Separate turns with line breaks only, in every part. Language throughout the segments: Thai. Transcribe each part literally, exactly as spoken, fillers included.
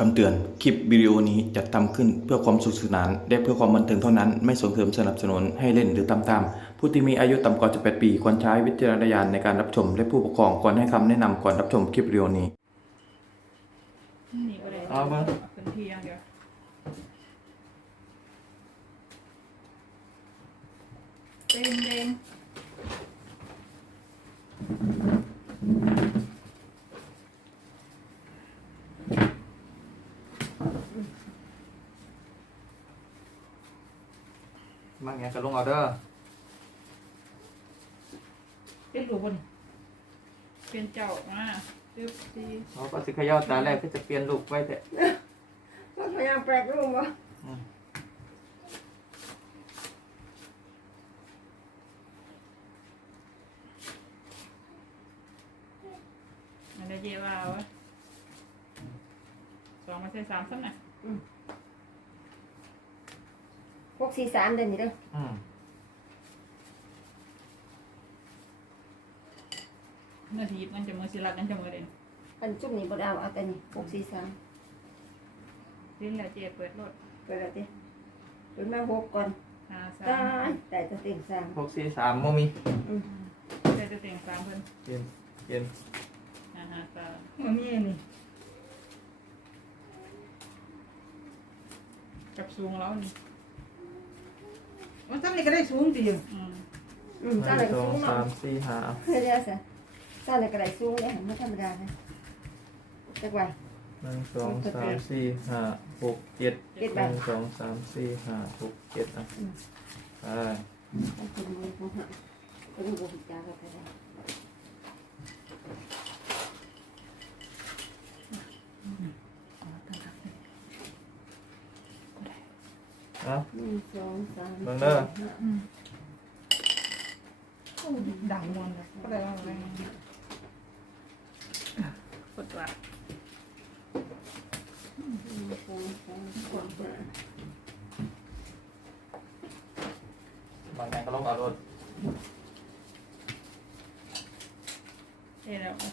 คำเตือนคลิปวิดีโอนี้จัดทำขึ้นเพื่อความสนุกสนานและเพื่อความบันเทิงเท่านั้นไม่ส่งเสริมสนับสนุนให้เล่นหรือตามตามผู้ที่มีอายุต่ำกว่าสิบแปดปีควรใช้วิจารณญาณในการรับชมและผู้ปกครองควรให้คำแนะนำก่อนรับชมคลิปวิดีโอนี้
นี่ก็ได้
เอามา
เป็นทีอย่างเดียวเด้งเด้ง
บางอย่างก็ลงเอาเด้อ
เป็นดูบนเป็นเจ้ามาตึ๊บซี
เราก็สิเขย่าตาแรกก็จะเปลี่ยนลูกไว้แต่
ก็พยายามแปลกรูปวะ
อันนี้เยว่าวะสองมาใส่สามซ้ำหน่อย
พวกสี่สามเดินนี่เด้อ
อืม
เมื่อทีมันจะมือสิลักกันจะมือเด่น
อันจุ่มนี่บ่ได้เอาเอาแต่นี่พวกสี่สาม
ลิ้นแหละเจเปิดรถ
ไปแล้วดิเป็นมาหกก่อน
หาสา
ตาม ยแต่จะเต็งสาม
หกสี่สามโมมี
อืม
ได้จะเต็งสามเพิ่น
เย็นเย็น
หาหาสาม
มันมีนี่
กับสูงแล้วนี่
มันทำนี่ก็ได้สูงดี
อืม
อืม
ห
จ้าอะไร
นึ่ง
ก็
สอง
สูง
สา
เนาะ
มสี่ห้า
เฮ้ยเดี๋ยวสิจ้าอะไรก็ได้สูงเนี่ยไม่ธรรมดานะจักไว้
หนึ่งสองสามสี่ห้าหกเจ็ด
เจ็ด
ห
ใบ
นึ่งสองสามสี่ห้าหกเจ็ดอ่ะไป
ต้องกินมือของหาก็ดูบุญจ้าก็ได้
เอา
หนึ่งสองสาม
เบิ่งเด้อ
ห้า
ดังมันเลยก็ได้ว่าอะไร
กดว่า
หนึ่งสองสามสี่ห้า
บางอย่างก็ลงเอารถ
เอ้แล้ว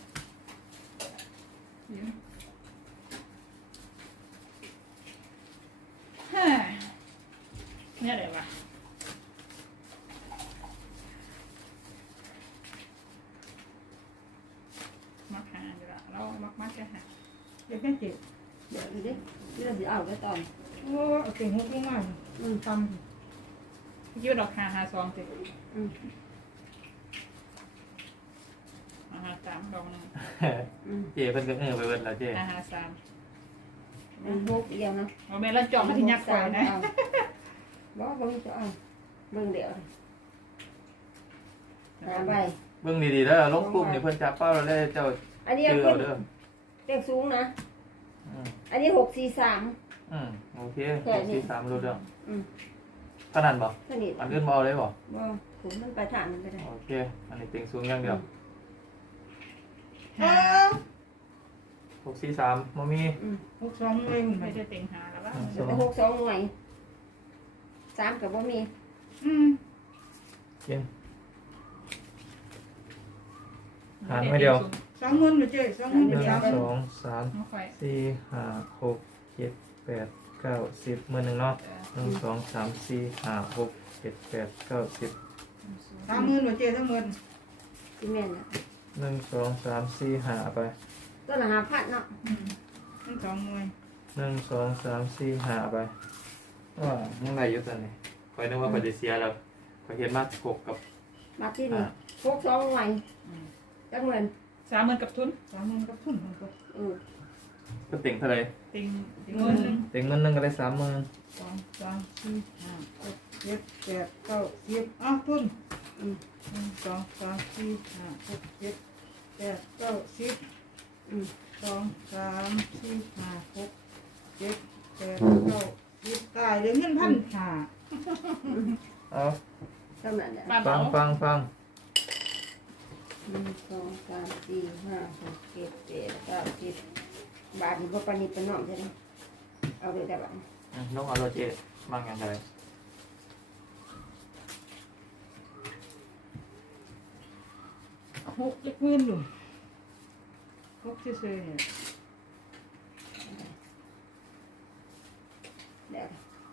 ยิ้มฮ่าเนี่ยอะไรวะมักหาอยู่ละเรามักมักจะหา
เดี๋ยวแค่เจ็บ
เดี๋ยวดูดินี่เราจะเอาได้ตอน
โอ้เอาเก่งหกลงมาอืมต
ยืดดอกหาหาสองสิ
อืม
หาหาสามดอกหนึง
อืม
เจ๊เพิ่นก็เออไปเบิดแล้วเจ๊
หาหาสาม
อืมหกเดียวนะ
เอาแม่เราจองมาที่ยักษ์ก่อนนะ
บอกเบิ่งจะเอาเบิ่งเดี๋ยวหาใบ
เบิ่งดีๆเด้อลงปุ๊บนี่เพิ่นจับเป้าแล้วเลยเจ้า
อันนี้
เจอ
ขึ้
เอา
น
เด้อ
เลขสูงนะ
อืม
อันนี้หกสี่สาม
อืมโอเค
แค่
หก
นี้
สี่สามรู้เรื่อง
อืม
ขนาดบ่
สนิท
อันอื่นบ่เอาเลยบ่
บ่ผมมันไปทางนั้นไปได้
โอเค อันนี้เต็งสูงอย่างเดียว
ำเอ้า
หกสี่สามโมมี
อืม
หกสองเลยคุณไป
ไม่ได้เต็งหาแล้วว่า
เดี๋ยวไปหกสองหน่วยสามกับบ่มี
อืม
กิน หารไม่เดียว
สองหมื่นเลยเจ๊สองหมื่น
ห
เดี๋
นึ่
ยว
ง
สาม
สองสาม
ไม่ค่อย
สี่ห้าหกเจ็ดแปดเก้าสิบหมื่นหนึ่งเนาะหนึ่งสองสามสี่ห้าหกเจ็ดแปดเก้าสิบ
สามหมื่นเลยเจ๊ทั้งหมื่น
ที่แม่นน่ะ
หนึ่งสองสามสี่ห้าไป
ต้นละหาพัดเนาะ
อืม
ทั้งสองหมื่น
หนึ่งสองสามสี่ห้าไปว่ายังไงอยู่ตอนนี้คอยนึกว่าปฏิเสียแล้วคอยเห็นมากหกกับ
มาที่นี่หกสองหน่วย
อืม
จักเหมือน
สามหมื่นกับทุน
สามหมื่นกับทุนของตัว
อืม
ก็เต็งเท่าไหร
เต็งเต็งเงินหนึ่ง
เต็งเงินหนึ่งก็ได้สามหมื่น
สองสามสี่ห้าหกเจ็ดแปดเก้าสิบอ้าวทุน
อืม
หนึ่งสองสามสี่ห้าหกเจ็ดแปดเก้าสิบ
อืม
สองสามสี่ห้าหกเจ็ดแปดเก้าสิบตายเลยเงินพันห้า
เอา
เท่านั้นแหละ
บ้าน
ฟั
เรา
งฟังฟัง
หนึ่งสองสามสี่ห้าหกเจ็ดแปดเก้าสิบบาทนี่บ่ปานนี้เป็นน้องใช่ไหมเอาไปแต่บาท
อืมลงเอาโรเจบางอย่างไร
หกเจ็ดหมื่นอยู่หกเฉยๆเนี่ย
เดี๋ยว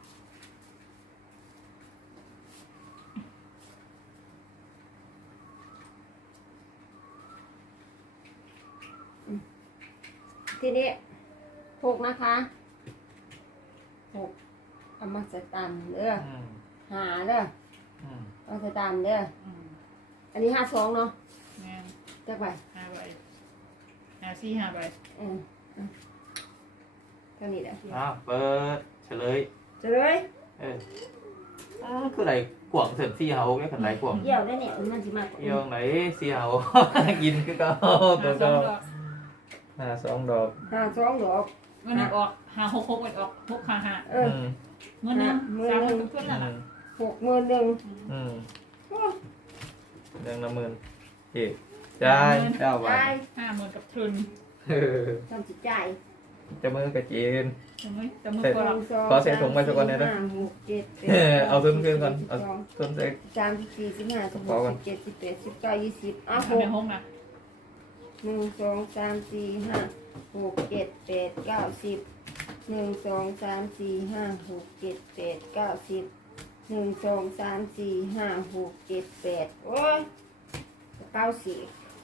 อืมทีนี้หกนะคะหกเอามาใส่ตามเด้อ
อืม
หาเด้อ
อืม
เอาใส่ตามเด้อ
อืม
อันนี้ห้าสองเนาะ
แม่น
จักใบ
ห้าใบห้าสี่ห้าใบ
เอออ่ะเท่านี้แหละ
อ่าเปิดเฉลย
เจะเลย
เอออ่าคือไหลกวางเสร็จสี่หาหกเนี่ยขันไหลกวาง
เกี่ยวได้เนี่ยมันสิมากกว่า
เกี่ยวไหนสี่หาหก กินคือเก็
ห้า
ตัว
สอ
ก็
งดอก
หาสองดอก
ห้าสองดอก
เงินออกห้าหกหกเงินออกหกห้าห้า
เออ
อืม
เงินหนึง
หมื่น
สาม
หนึ่
หมื่
ง
นเพื่อนนั่น
อื
น่ะ
ม
หกหมื่นหนึ่ง
อืม
โอ้
เรื่องละหมื่นเอกจ่ายเก้าบา
ได้
ท
ห้าหมื่นกับทุน
เออ
ทำจิตใจาย
จะมือกระจีน
ใช่ไหมแต่มือ
เสร็จ
ก็
ห
เรา
นึ่งสอง
ขอเสียถุงไว้สักวันหนึ่งนะ
ห้าหกเจ็ดแปด
เออเอาทุนคืนก่อน
สิบ
เอา
สอง
ทุนเซ็ก
สามสิบสี่สิบห้าสิบห
ขอก ก่อน
สิบเจ็ดสิบแปดสิบเก้ายี่สิบอ่ะห
ทำใน
ก
ห้องนะ
หนึ่งสองสามสี่ห้าหกเจ็ดแปดเก้าสิบหนึ่งสองสามสี่ห้าหกเจ็ดแปดเก้าสิบหนึ่งสองสามสี่ห้าหกเจ็ดแปดโอ้ยเก้าสิบ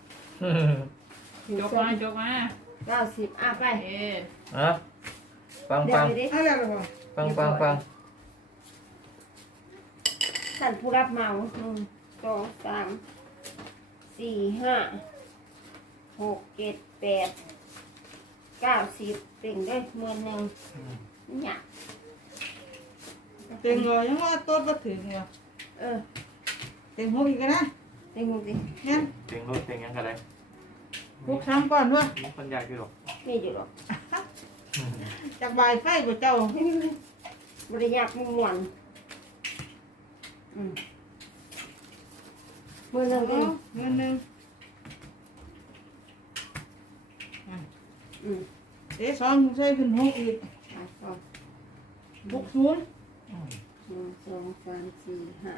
จบมาจบมา
เก้าสิบอ่ะไป
เอ๊ะ
อ่ะฟัง
เดี๋ย
ฟั
ว
ง
ไปดิ
อะไรหรอ
ฟังฟังฟัง
ท่านผู้รับเหมาหนึ่งสองสามสี่ห้าหกเจ็ดแปดเก้าสิบเต็งได้เมื่อหนึ่งเนี่ย
เต็งเลยยังว่าต้นมาถึงเหรอ
เออ
เต็งหกอีกนะ
เต็งหกสิ
งั้น
เต็งรถเต็งยังกันเลย
หกสามก่อนด้วย
มีคนอยากอยู่หรอก
ไม่อยู่หรอก
จากบ่ายไฟกับเจ้า
บริยากมุ่งมวนอืมเมื่อหนึ่ง
เงิ
ดิ
นหนึ่ง
อืม
เอ๊ะสองใส่ขึ้นหกอีก
ไปก่อน
หกศูนย์
หนึ่งสองสามสี่ห้า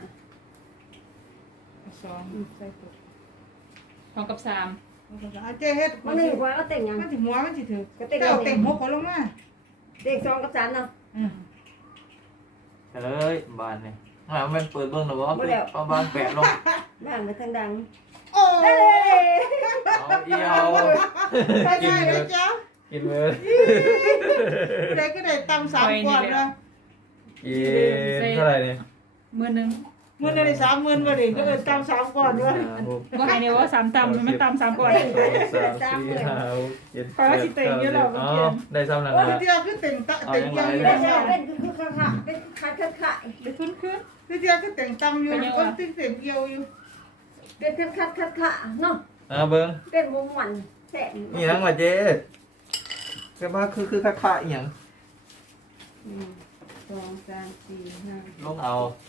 สองใส่ตัว
สองกับสาม
อาเจ๊เฮ็ด
มั
มัน น
หนึ่งกว่าก็เต็งยัง
มันสิหัวมันสิถือ
ก็เต็ง
เจ้า
ยัง
เต็งหกคนลงมา
เต็งสองกับสามเนาะ
อืม
เฉลยบานเนี่ยอ่ามันเปิดเบิ้งหรอวะประมาณแปดลง
บ้านมาทางดัง
โอ้
ได้เลย
เอาเอียว
ไปได้เลยเจ้า
กินมือ
ได้ก็ได้ตำสามก่อนนะ
กินเท่าไหร่เนี่ย
หมื่นหนึ่ง
เมื่อได้สามหมื่นมาดิก็เออตำสามก่อนด้วย
ห้าหก
ก็ให้เนี่ยว่าสามตำมันไม่ตำสามก่อน
สองสามสี่ห้าหกเจ็ดแปดเก้าสิบอ๋อได้ซ้ำแล้ว
โอ้
นะ
ยเดียวคือเต็งตะเต็งเดียวอยู่
ได้
แล้ว
แล้วเป็นคือคือค่ะเป็นคัดคัดคัด
เดี๋ยวทุนขึ้น
คือเดียวคือเต็งตำอยู่คนที่เต็งเดียวอยู่
เป็นคัดคัดคัดคัดเนาะ
อ่าเบิ้ง
เป็นมุมหวันแสง
นี่ทั้งว่าเจ๊ก็ว่าคือคือค่าๆอีหยัง
หนึ่งสองสามสี่ห้า
ลงเอา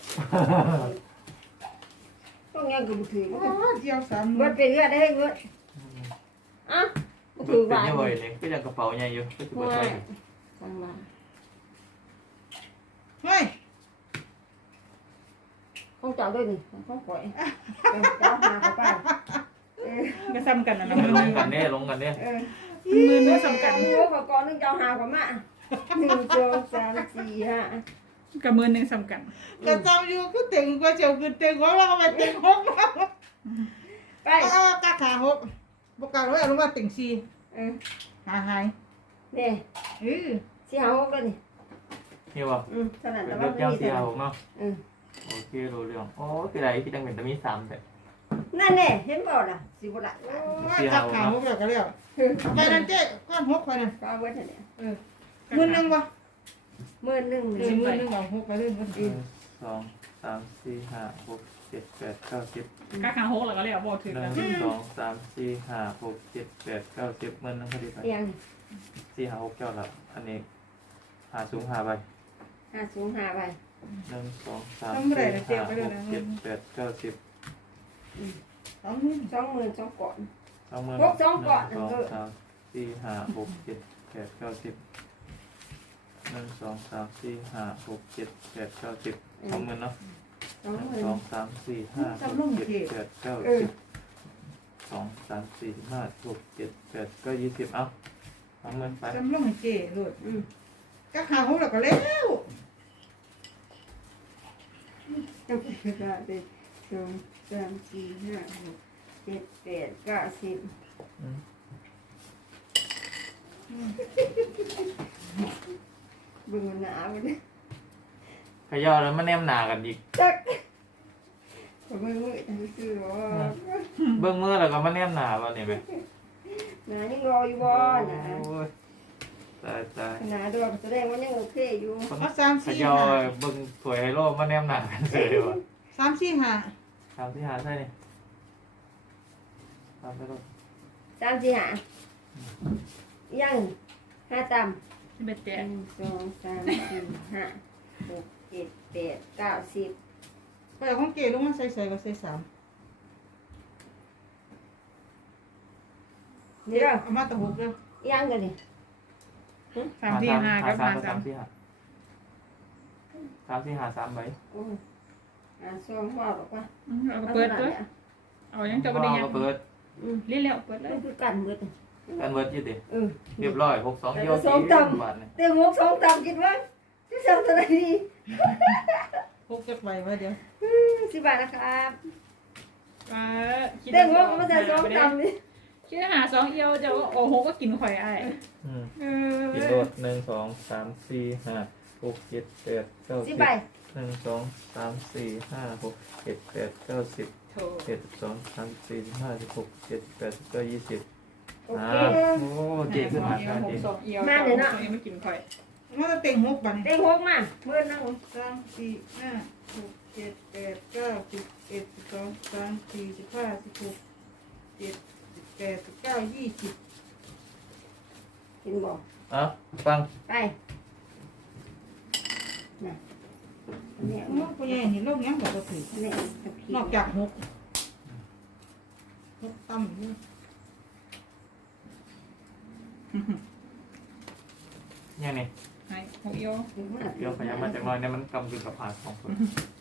ต้องยังกูถือ
โอ้
มัน
เดียวสามห
เงิ
มื่
น
น
เป็นเรื่องได้เงินอ่ะกู
ถื
ถื
อ
อ
ว่า
ว่า
ยังไงเนี่ยก็ยังกระเป๋าใหญ่อยู่ก็ถือว่าใช่
จังหวะ
เฮ้ย
ต้องเจ้าด้วยนี่ต้องปล่อยเจ้าหาเขาไปเออ
ก็ซ้ำกันนะนะ
ลงกันเนี่ยลงกันเนี่ย
เออ
หมื่นนี่ซ้ำกัน
โอ้ขอก่อนนึงเจ้าหาเขามาหนึ่งสองสามสี่ห้า
กับหมื่นหนึ่งซ้ำกัน
กระจำอยู่ก็เต็งกว่าเจ้าคือเต็งของเราไปเต็งหกแล้ว
ไป
อ้าวกาขาหกบอกกันว่าลงมาเต็งสี่
เออ
หายหาย
นี่
เออ
สี่หาหกเลยนี่
นี่วะ
อืมขนาด
เป็
แต่
น
ว่า
เรื่อง
ไม่
เจ้า
มี
เสีย
แต่
ผมเนาะ
อืม
โอเครู้เรื่องโอ้คือไรพี่จังเป็นตะมีสามแต่
นั่นแน่เห็นบ่ล่ะสิบ่ละ
โอ้ยกาขาหกแบบกันแล้วแค่นั้นเจ๊ก้อนหกไปนั่น
ก็เอาไว้เถอะเนี่ย
เออหมื่นหนึ่งวะ
หมื่นหนึ่ง
เออหมื่นหนึ่งเอาหกไปเลยหมื่น
หนึ่งสองสามสี่ห้าหกเจ็ดแปดเก้าสิบ
กาคางหกแล้วก็เลยเอาบอกถึง
ห
แล้ว
นึ่งสองสามสี่ห้าหกเจ็ดแปดเก้าสิบเมื่อนั่งพอดีไป
เตียง
สี่ห้าหกเจ้าละอันนี้หาสูงหาไป
ห้าสูงห้าใบ
หนึ่งสองสามสี่ห้าหกเจ็ดแปดเก้าสิบ
สองหมื่น
สองหมื่นสองก่อน
สองหมื่น
หกสองก่อน
หนึ่งสองสามสี่ห้าหกเจ็ดแปดเก้าสิบหนึ่งสองสามสี่ห้าหกเจ็ดแปดเก้าสิบสองหมื่นเนาะ
สอง
หนึ่ง
หมื่น
สองสามสี่ห้าหกเจ็ดแปดเก้าสิบสองสามสี่ห้าหกเจ็ดแปดเก็ยี่สิบเอ้าสองหมื่นไป
จำลองให้เจ๊เลย
อืม
ก็หาหกแล้วก็แล้ว
ตั้งแต่กระดาษเลยสองสามสี่ห้าหกเจ็ดแปดเก้าสิบ
อืม
บึงมันหนาวเลย
ขย่อแล้วมันแนมหนากันอีก
จักผมไม่รู้จะซื้อหรอ
เบิ้งมือแล้วก็มันแนมหนาป่ะเนี่ยไป
หนายังรออยู่บ่หนา
โอ้ยตายตาย
หนาดอกแสดงว่ายังโอเคอยู่
เอาสาม
ข
สี่
ย่อ
ห้า
เบิ้งถวยไฮโลมันแนมหนากันเลยว่ะ
สามสี่ห้า
ทำที่หาใช่นี่ทำไปลูก
สามสี่หายังห้าต่ำ
สิบเอ็ด
ห
แจก
นึ่งสองสามสี่ห้าหกเจ็ดแปดเก้าสิบ
ไปเอาของเก๋ลงมาใส่ใส่ก็ใส่สาม
นี่เด้อ
เอามาตะหกเด้อ
ยังกันดิ
สามที่ห้ากับ
สา
หาม สา
สาม มที่หาสามที่หาสามใบ
โอ้ยอ่าซองพ่อบอกว่า
อืมเอาก็เปิดตัวเอายังจะบ่ได้ยัง
ก็เปิด
อืม
เรียนแล้วเปิดเล
มั
ย
นคือกันหมด
กันเบิร์ดยี่ดิ
เออ
เรียบร้อยหกสองเที่ยว
สอง
กี่
ต่ำ
บาทเนี่ย
เต็มหกสองต่ำคิดว่าจะสั่งเท่าไหร่ดี
หกจะไปไว้เดี๋ยว
อืมสิบบาทนะครับ
ว่าคิด
เต็มหกมันจะสองต่ำนี่
คิดหาสองเอียวจะว่าโอ้โหก็กินข่อยไอ้
อืม
เอ
กิน
อ
โดดหนึ่งสองสามสี่ห้าหกเจ็ดแปดเก้า
สิ
สิ
บบ ใบ
หนึ่งสองสามสี่ห้าหกเจ็ดแปดเก้าสิบ
โถ
เจ็ดสิบสองสามสิบสี่สิบห้าสิบหกเจ็ดสิบแปดสิบเก้ายี่สิบ
โอ
อ่า
เค
โอ้เจ๊ขึ้นมา
เอีย
ได้
วห
เจ๊
กสองเอียว
มาเดี๋ยวนะ
สองเอียวไม่กินข่อย
มันจะเต็งหกบาท
เต็
นี่
มหกมาเมื่อนั่ง
สามสี่ห้าหกเจ็ดแปดเก้าสิบเอ็ดสิบสองสามสี่สิบห้าสิบหกเจ็ดสิบแปดสิบเก้ายี่สิบ
กินบอก
อ่ะฟัง
ไปน่ะเนี่ย
โอ้พ่อใหญ่เห็นโลกยังบอกว่าถือ
เนี่ยตะกี้
นอกจากหกหกต่ำอยู่
ยังนี่
ให้หกเอียว
เดี๋ยวพยายามมาจากหน้อยเนี่ยมันกำกึ่งกับผ่านของคน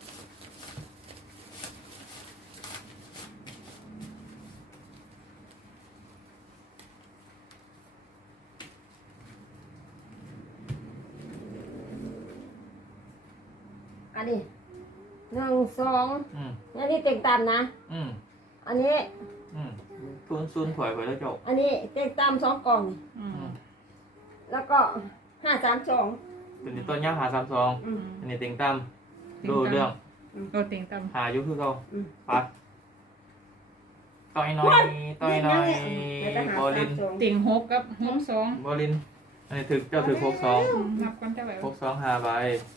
อันนี้หนึ่งสอง
อืม
อันนี้เต็งต่ำนะ
อืม
อันนี้
อืมซูนซูนถอยไปแล้วจบ
อันนี้เต็งต่ำสองกล่อง
อื
อื
ม
ม
แล้วก็ห้าสามสอง
ตัวนี้ต้นย่างหาสามสอง
อืม
อันนี้เต็งตั้มดูเรื่อง
โดนเต็งต่ำ
หายุคือเขา
อืม
ปัดต่อยหน้อยต่อยหน้อย
แล้วก็หา
บอลิน
สามสอง
เต็งหกกับหกสอง
บอลิน อันนี้ถือเจ้าถือหกสอง
นับกันได้ไหม
หกสองหาใบ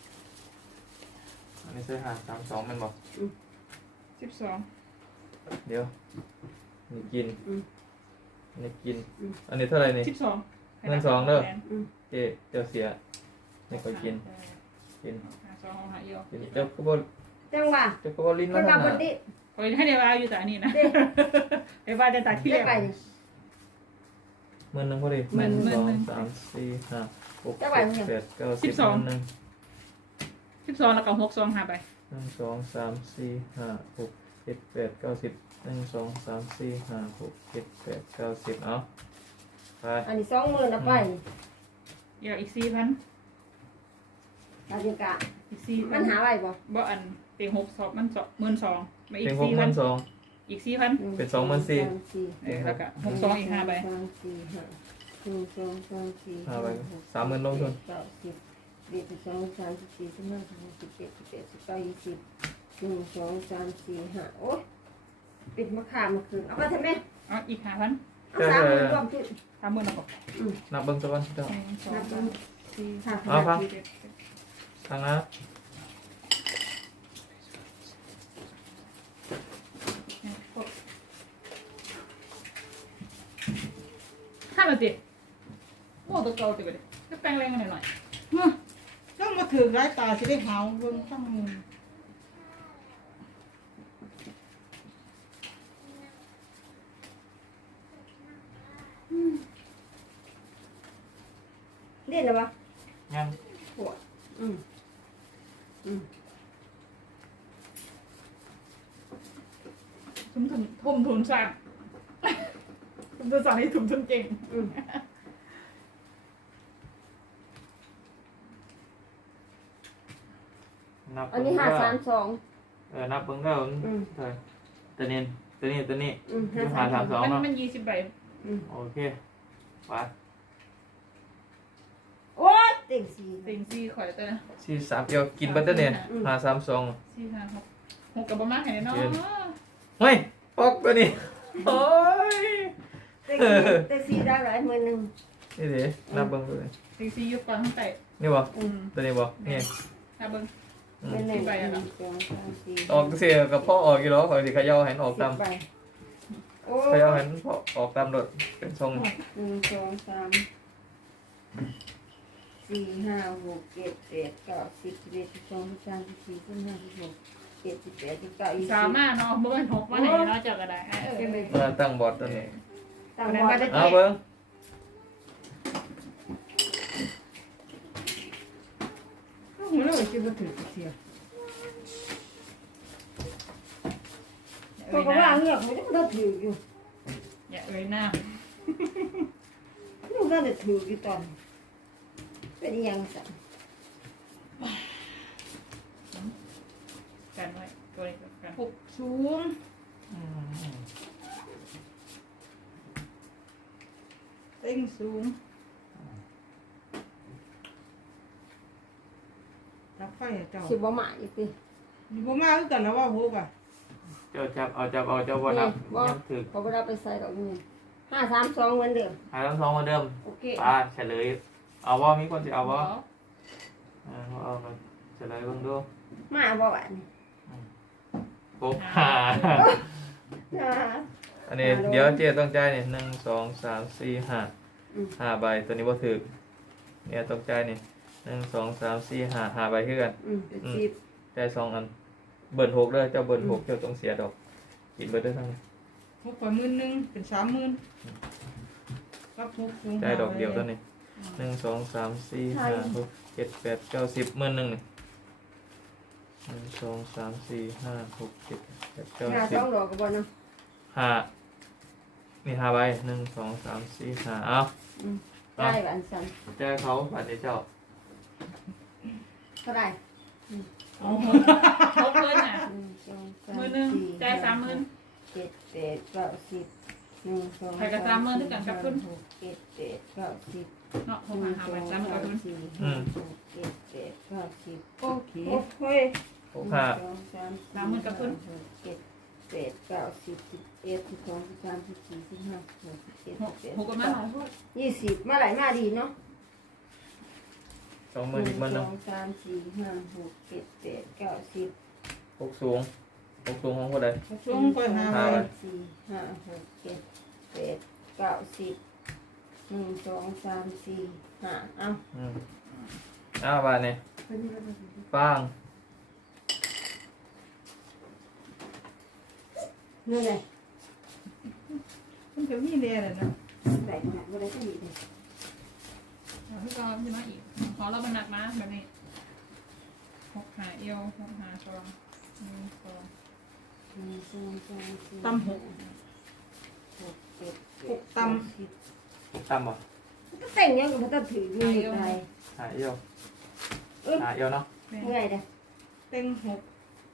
อันนี้ใส่หาสามสองมันบอก
สิบสอง
เดี๋ยวนี่กิน
อืม
อันนี้กิน
อืม
อันนี้เท่าไหร่นี่
สิบสอง
เงินสองเด้อ
อืม
เจ๊เจ้าเสียนี่ก็กินกิน
หาสองหาเอียว
กินเจ้าก็บอ
จังหวะ
เจ้าก็บอลิน
ค
แล้ว
น
นะ
มาคนนี้
ข่อยให้เดี๋ยวเอาอยู่แต่อันนี้นะ
เด้
เดี๋ยวว่าจะตัดที่
เรี
แร
ยก
ก
ไปนี่
หมื่นหนึ่งพอดี
หมื่น
หนึ่ง
หมื่
สอน ง
หนึ่ง
สามสี่ห้าหก
เจ้าไหวมั้ย
เจ็ดแปดเก้า
สิ
สิบบ
สอง
หมื่นหนึ่ง
สิบสองแล้วก็หกสองหาไป
หนึ่งสองสามสี่ห้าหกเจ็ดแปดเก้าสิบหนึ่งสองสามสี่ห้าหกเจ็ดแปดเก้าสิบเอาไป
อันนี้สองหมื่นเอาไป
เดี๋ยวอีกสี่พัน
อาจิกะ
อีกสี่
มันหาอะไรบ่
บ่อันเต็งหกสองมันสองหมื่นสองมาอี
เป็
ก
นหก
สี่
ห
พั
มื่
น
นสอง
อีกสี่พัน
เป็นสองหมื่นสี่
สามสี่
เออแล้วก็หกสองอีกห้าใบ
สามสี่ห้าหนึ่งสองสามสี่
ห้าใบ
หก
สามหมื่นลงทุน
เก้าสิบเอ็ดสิบสองสามสิบสี่สิบห้าสิบหกสิบเจ็ดสิบแปดสิบเก้ายี่สิบหนึ่งสองสามสี่ห้าโอ๊ยปิดมะขามมาคืนเอาไปทำไม
เอาอีกห้าพัน
เอาสามหมื่นรวมจุด
สามหมื่นแล้วก็
นับเบิ้งสักวันเจ้า
หนึ่งสองสามสี่
ค่ะ
เอาฟัง
เจ็ดแปด
ทางนะ
ห้านาทีโอ้ตัวเก่าตัวเดียวก็แปลงแรงกันหน่อย
ต้องมาถือร้ายตาสิได้หาวเบิ่งตั้งมือ
เล่นหรือเปล่า
ยัง
ปวดอืมอืม
ๆทุ่มทุนทุ่มทุนสร้างทุ่มทุนสร้างให้ทุ่มทุนเก่ง
อืม
นับ
อันนี้ห้าสามสอง
เออนับเบิ่งเด้อ
อืม
เท่าไหร่ตัวนี้ตัวนี้ตัวนี้
อืม
อยู่
ห้า
ห้า
สาม
สามสอง
มัน
เนาะ
มันยี่สิบใบ
อืม
โอเคไป
โอ้ยเต็งสี่
เต็งสี่ข่อยตัวนะ
สี่สามเอียวกินเบัตเตอร์เนี่ยห้าสามสอง
สี่ห้าหกหกกับประมาณไหนเนาะ
เฮ้ยปอกตัวนี้โอ้ย
เต็งสี่เต็งสี่ได้หลายหมื่นหนึ่ง
นี่ดินับเบิ่งตัวนี้
เต็งสี่ยุบก่อนทั้งแต่
นี่บ่
อืม
ตัวนี้บ่นี่
ถ้าเบิ้ง
อื
หมื่
ม
นหนึ่ง
กี่ใบอะ
ห
เนาะ
นึ่งสองสามสี่
ออกเสียกับพ่อออกกี่ล้อข่อยสิเขย่าเห็นออก
สิ
ตาม
บใบโอ้
เข
ย
ย่าเห็นพ่อออกตามรถเป็นทรง
หนึ่งสองสามสี่ห้าหกเจ็ดแปดเก้าสิบสิบเอ็ดสิบสองสิบสามสิบสี่สิบห้าสิบหกเจ็ดสิบแปดสิบเก้ายี่สิบ
สามารถเนาะเบิ้งหกมาไหนเนาะจากกระไดเออ
เออตั้งบอร์ดตัวนี้
ต่างวัด
เอาเบิ่ง
หัวเราจะมาถือเสีย
เพราะว่าเงียบมันจะต้องถืออยู่
อย่าเอ่ยหน้า
ลูกน่าจะถืออยู่ตอนเป็นอยังสั่ง
กันไว้ตัวนี้กัน
หกสูงเต็งสูงรับไฟเจ้า
สิบบ่มาอีกที
อยู่บ่มาคือกันแล้วว่าหกอ่ะ
เจ้าจับเอาจับเอาเจ้าบ่นับยังถึก
พอเวลาไปใส่ดอกนี่ห้าสามสองเหมือนเดิม
หาทั้งสองเหมือนเดิม
โอเค
อ่าเฉลยเอาว่ามีคนสิเอา
บอ
ว่าอ่าเอามาเฉลยเบิ่งดู
มาบ่บ้าน
ครบห้า
อ่า
อันนี้เดี๋ยวเจ๊ต้องจ่ายนี่หนึ่งสองสามสี่ห้า
อืม
ห้าใบตัวนี้บ่ถึกเนี่ยต้องจ่ายนี่หนึ่งสองสามสี่ห้าห้าใบคือกัน
อืมเป็นสิบ
จ่ายสองอันเบิ่นหกเด้อเจ้าเบิ่นหกเจ้าต้องเสียดอกกินเบิดได้ทั้ง
หกกว่าหมื่นหนึ่งเป็นสามหมื่นรับหกสูง
จ่ายดอกเดียวตัวนี้หนึ่งสองสามสี่ห้าหกเจ็ดแปดเก้าสิบหมื่นหนึ่งนี่หนึ่งสองสามสี่ห้าหกเจ็ดแปดเก้า
ห้า
สิ
ส
บ
องดอกก็บ่นะ
ห้านี่ห้าใบหนึ่งสองสามสี่ห้าเอา
อืมได้บ้านสั่น
เจ้าเขาบัตรเจ้า
เท่าไหร่
หกหกเลยน่ะ
หนึ่งสองสาม
หมื่นหนึ่ง
สี่
จ่ายสามหมื่น
เจ็ดแปดเก้าสิบหนึ่งสอง
ใครก็สามหมื่นด้วยกันครับคุณ
หกเจ็ดแปดเก้าสิบ
เนาะห
ห
ก
นึ่
หาง หา
สอง
ไปสามหมื่นกับ
สาม
ทุน
สี่ห้าหกเจ็ดแปดเก้าสิบ
โอเค
โอ้เฮ้ย
หกห้า
หนึ่งสองสามสี่ห้าหกเจ็ดแปดเก้าสิบสิบเอ็ดสิบสองสิบสามสิบสี่สิบห้าสิบหกสิบเจ็ด
ห
สิ
ก
บแปด
หกกับมาหก
ยี่สิบมาไหลมาดีเนาะ
สองหมื่นอีกหมื่นห
ส
นึ่
อง งสามสี่ห้าหกเจ็ดแปดเก้าสิบ
หกสูงหกสูงของคนใด
สูงไปหา
ห้า
ไป
ใบ
สี่ห้าหกเจ็ดแปดเก้าสิบหนึ่งสองสามสี่ห้าเอ้า
อืมอ้าวบาทนี่ป้าง
นี่ไง
มันจะมีเรียนนะ
แบ่งหนักอะไรก็มีเลย
พี่กอพี่น้อยอีกขอเราบรรณามาแบบนี้หกหาเอียวหกหาสองหนึ่งสอง
หนึ่งสองสามสี่
ตำหก
หกเจ็ดแป
ห
ด
กต
เก้าสิบ
ตั้มบ่
ก็แต่งยังกับมันต้องถืออยู่ในใจ
หาเอียว
เออ
หาเอียวเนาะ
แม่
เมื่อยเด้อ
ำเต็งหก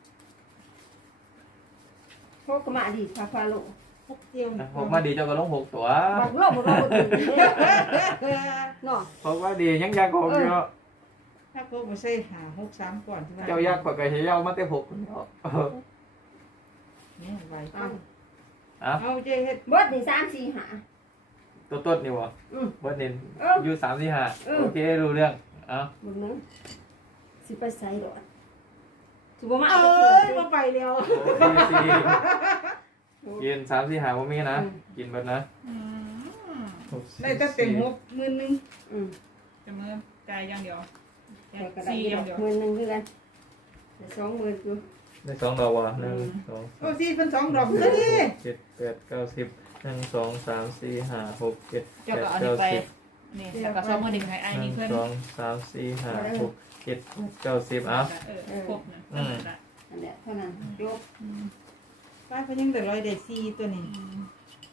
พวกกระมาดีฟาฟาโล
หกเดียว
หกมาดีเจ้าก็ลงหกตัว
บอกโลกบอกโลกถือเนาะ
หกมาดียังยากกว่าหกเยอะ
ถ้าพวกมาใส่หาหกสามก่อนใช่ไหม
เจ้ายากกว่าไก่เชียวมาเต้หกเนาะ
นี่ไหว
เอา
อ่ะ
เอาเจ๊เฮ็ด
เบิดนี่สามสี่หา
ตัวต้นนี่วะ
อืม
เบิร์ดนิน
เออ
อยู่สามสี่ห้า
เออ
โอเครู้เรื่องอ่ะ
บุญนึงสิไปใส่ดอกถือว่ามา
เอ
เอาไป
้ย
ถือ
มาไปแล้ว
โอเคสี่กินสามสี่ห้าว่ามีนะกินเบิร์ดนะ
อืม
หกสี่
ได้แต่เต็งหกหมื่นหนึ่ง
อืม
จะมือจ่ายอย่างเดียว
แต่ก็ได้
สี่อ
ด
ย่า
อง ก
เดียว
หมื่นหนึ่งคือกันแต่สองหมื่นอยู่
ได้สองดอกวะหนึ่งสอง
เอาสี่เป็นสองดอกซะดิ
เจ็ดแปดเก้าสิบหนึ่งสองสามสี่ห้าหกเจ็ด
เจ้า
แปด
ก็เอา
เก้า
นี่ไป
สิบ
นี่แล้วก็ซ้อมมือหนึ่งให้ไอ้
ห
นี่
นึ่ง
เพื่อน
สองสามสี่ห้าหกเจ็ดแปดเก้าสิบอ่ะ
เออครบนะเท่านั้นละ
อันเนี้ยเท่านั้นยก
อืม
ป้าเพนยังแต่ร้อยได้สี่ตัวนี้
อืม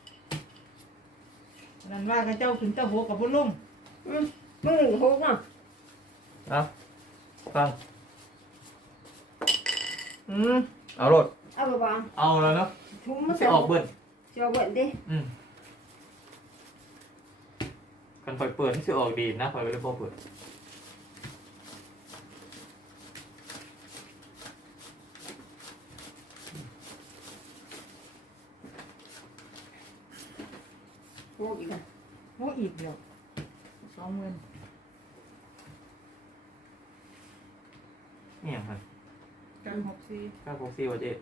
นั่นว่าเขาเจ้าขึ้นเจ้าหกกับพุ่นลง
อืมมือหนึ่งหกเนาะ
อ่ะฟังอืมเอารถ
เอาไปบ้าง
เอาแล้วเนาะ
ทุ่ม
มั
มาน
จะออกเบิ้ล
จะเอาเบิ้ลดิ
อืมกันไฟเปิดที่จะออกดีนะไฟไม่ได้พอเปิด
โอ้อีกแล้ว
โอ้อีกเดียวสองหมื่น
นี่อย่างไร
กันหกสี่
เก้าหกสี่วะเจ๊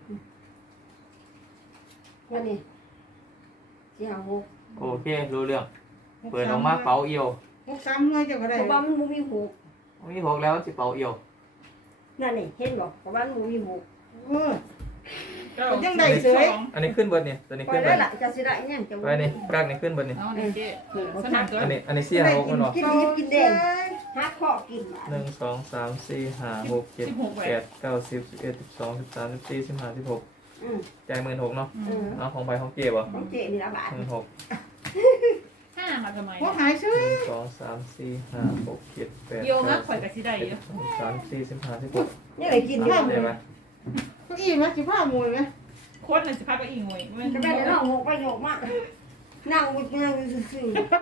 วันนี้สี่ห้าหก
โอเครู้เรื่องเปิดออกมาเป๋าเอียว
หกสามหน่วยเจ้าก็ได้
เพราะว่ามันบ่มีหก
มีหกแล้วสิเป๋าเอียว
นั่นนี่เห็นบ่เพราะว่ามันบ่มีหก
เออ
เก้า
ยังได้เสย
สอง
อันนี้ขึ้นเบิร์ดเนี่ยตัวนี้
ไป
ขึ้น
ได้
เบิร์ด
ละจะสิได้อิหยังจะ
ไปนี่กลางนี่ขึ้นเบิร์ดนี่
เอาหนึ่งเจ๊สนามตัว
อันนี้อันนี้เสียหกมันหรอ
กินดิบกินแดงหาข้อกิน
หนึ่งสองสามสี่ห้าหกเจ็ดแปดเก้าสิบสิบเอ็ดสิบสองสิบสามสิบสี่สิบห้าสิบหก
อืม
จ่ายหมื่นหกเนาะ
เออ
เอาของไปของเก็บอ่ะ
ของเจ๊นี่ละบาท
หมื่นหก
ห้ามาทำไม
ว่าหายซื้อ
หนึ่งสองสามสี่ห้าหกเจ็ดแปด
โยงนะข่อยกับสิได้เยอะ
สามสี่สิบห้าสิบหก
นี่เลยกินดิ
ได้ไหม
เก้าอี้ไหมสิบห้ามวยไหม
โคตรเลยสิพาไปอีกหน่วยมัน
ก็ได้น้องหกไปหกมานั่งบ่นั่งซื่อๆ